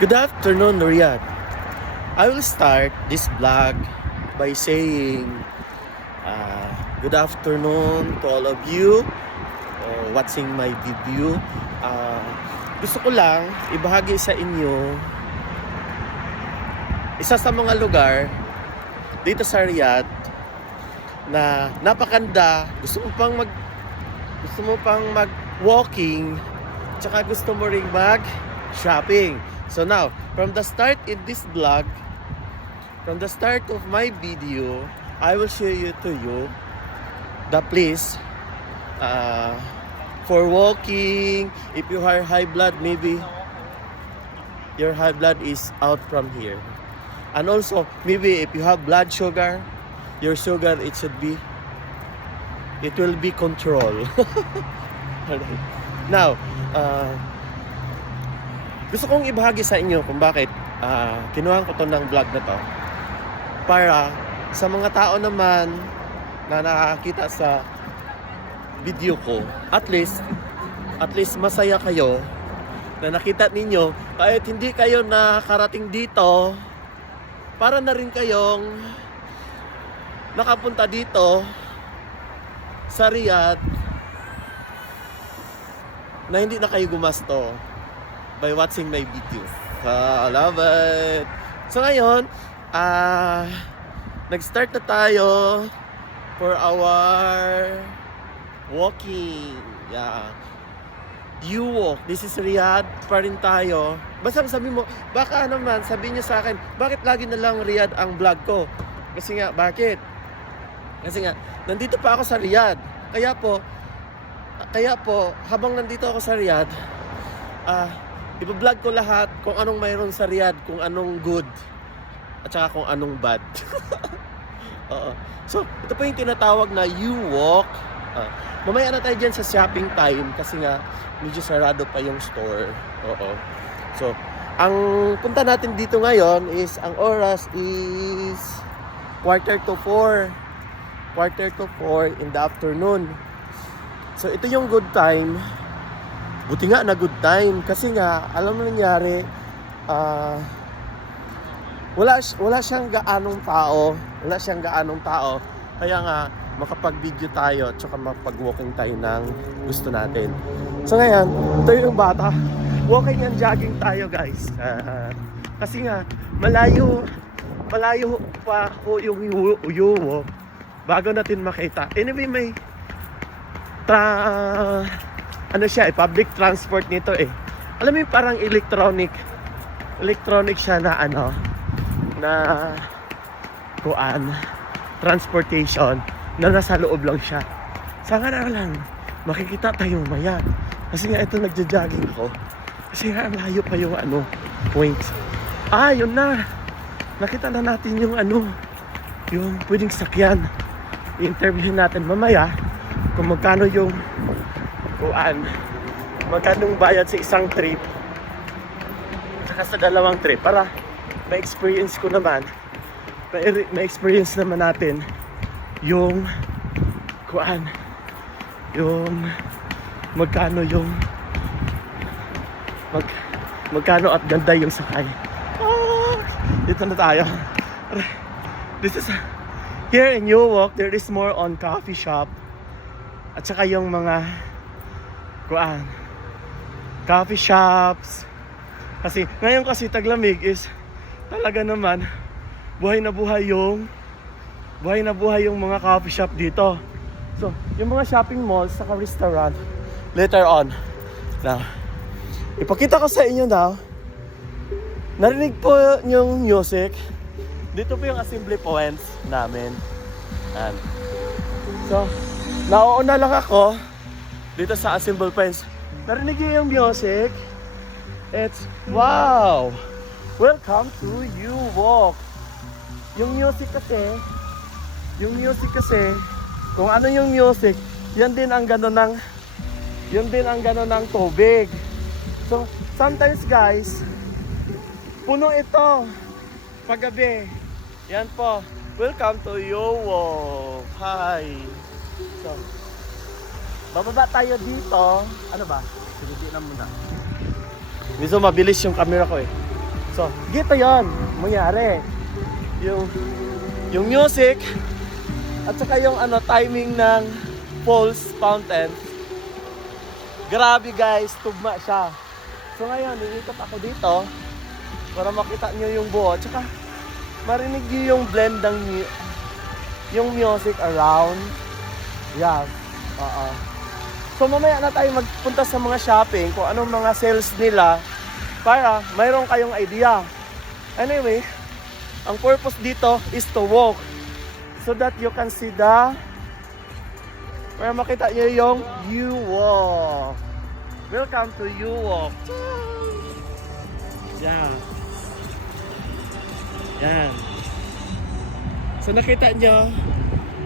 Good afternoon, Riyadh. I will start this vlog by saying good afternoon to all of you watching my video. Gusto ko lang ibahagi sa inyo isa sa mga lugar dito sa Riyadh na napakaganda. Gusto mo pang mag-walking, tsaka gusto mo ring mag-shopping. So now, from the start in this vlog, from the start of my video, I will show you the place for walking. If you are high blood, maybe your high blood is out from here. And also, maybe if you have blood sugar, your sugar, it will be controlled. Now, gusto kong ibahagi sa inyo kung bakit kinuha ko to ng vlog na to, para sa mga tao naman na nakakita sa video ko, at least masaya kayo na nakita ninyo kahit hindi kayo nakarating dito, para na rin kayong nakapunta dito sa Riyadh na hindi na kayo gumasto by watching my video. I love it. So ngayon, nag-start na tayo for our walking. Yeah. You walk. This is Riyadh pa rin tayo. Basta sabi mo, baka naman, sabihin niyo sa akin, bakit lagi na lang Riyadh ang vlog ko? Kasi nga, bakit? Kasi nga, nandito pa ako sa Riyadh. Kaya po, habang nandito ako sa Riyadh, iba-vlog ko lahat kung anong mayroon sa Riyadh, kung anong good, at saka kung anong bad. Oo. So, ito po yung tinatawag na you walk. Mamaya na tayo dyan sa shopping time kasi nga, medyo sarado pa yung store. Oo. So, ang punta natin dito ngayon is, ang oras is 3:45. 3:45 in the afternoon. So, ito yung good time. Buti nga na good time kasi nga alam mo nangyari, wala siyang gaanong tao, kaya nga makapag-video tayo at saka makapag-walking tayo ng gusto natin. So ngayon, ito yung bata, walking and jogging tayo guys, kasi nga malayo pa ho yung Yuwo bago natin makita. Anyway, may ano siya, public transport nito eh. Alam mo yung parang electronic siya na transportation na nasa loob lang siya. Sana na lang makikita tayo maya. Kasi nga ito nagja-jogging ako. Kasi nga layo pa yung point. Yun na. Nakita na natin yung yung pwedeng sakyan. I-interview natin mamaya kung magkano yung magkanong bayad sa isang trip saka sa dalawang trip, para ma-experience natin yung magkano at ganda yung sakay. Dito na tayo. This is here in New York. There is more on coffee shop at saka yung mga coffee shops. Kasi ngayon kasi taglamig is talaga naman buhay na buhay yung mga coffee shop dito. So, yung mga shopping malls saka restaurant later on. Now, ipakita ko sa inyo now. Narinig po yung music. Dito po yung assembly points namin. And so, nauuna lang ako dito sa assembly points. Narinig niyo yung music? It's wow! Welcome to You Walk. Yung music kasi, kung ano yung music, yan din ang gano'n ng tubig. So, sometimes guys, puno ito paggabi. Yan po. Welcome to You Walk. Hi. So, bababa tayo dito. Ano ba? Sige na muna. Medyo mabilis yung camera ko eh. So, dito yon mangyari. Yung music, at saka yung timing ng Falls Fountain. Grabe guys, tugma siya. So ngayon, iikot ako dito para makita nyo yung buo. At saka, marinig nyo yung blend ng yung music around. Yeah. So mamaya na tayo magpunta sa mga shopping kung anong mga sales nila para mayroon kayong idea. Anyway, ang purpose dito is to walk so that you can see para makita nyo yung U-Walk. Welcome to U-Walk. Yan. Yan. So nakita nyo,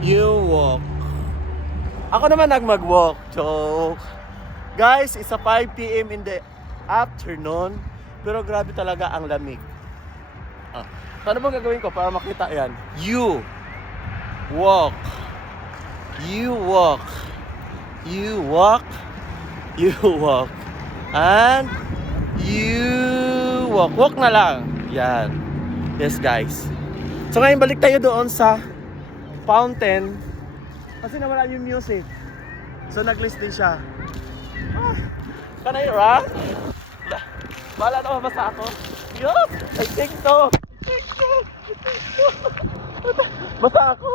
U-Walk. Ako naman mag-walk. Joke. Guys, it's a 5 p.m. in the afternoon. Pero grabe talaga ang lamig. So ano bang gagawin ko para makita yan? U-Walk. U-Walk. U-Walk. U-Walk. And U-Walk. Walk na lang. Yan. Yes guys. So ngayon balik tayo doon sa fountain. Kasi nawala yung music. So nag-list din siya. Can I run? Bahala na mabasa ako. Yup! I think so! Basa ako!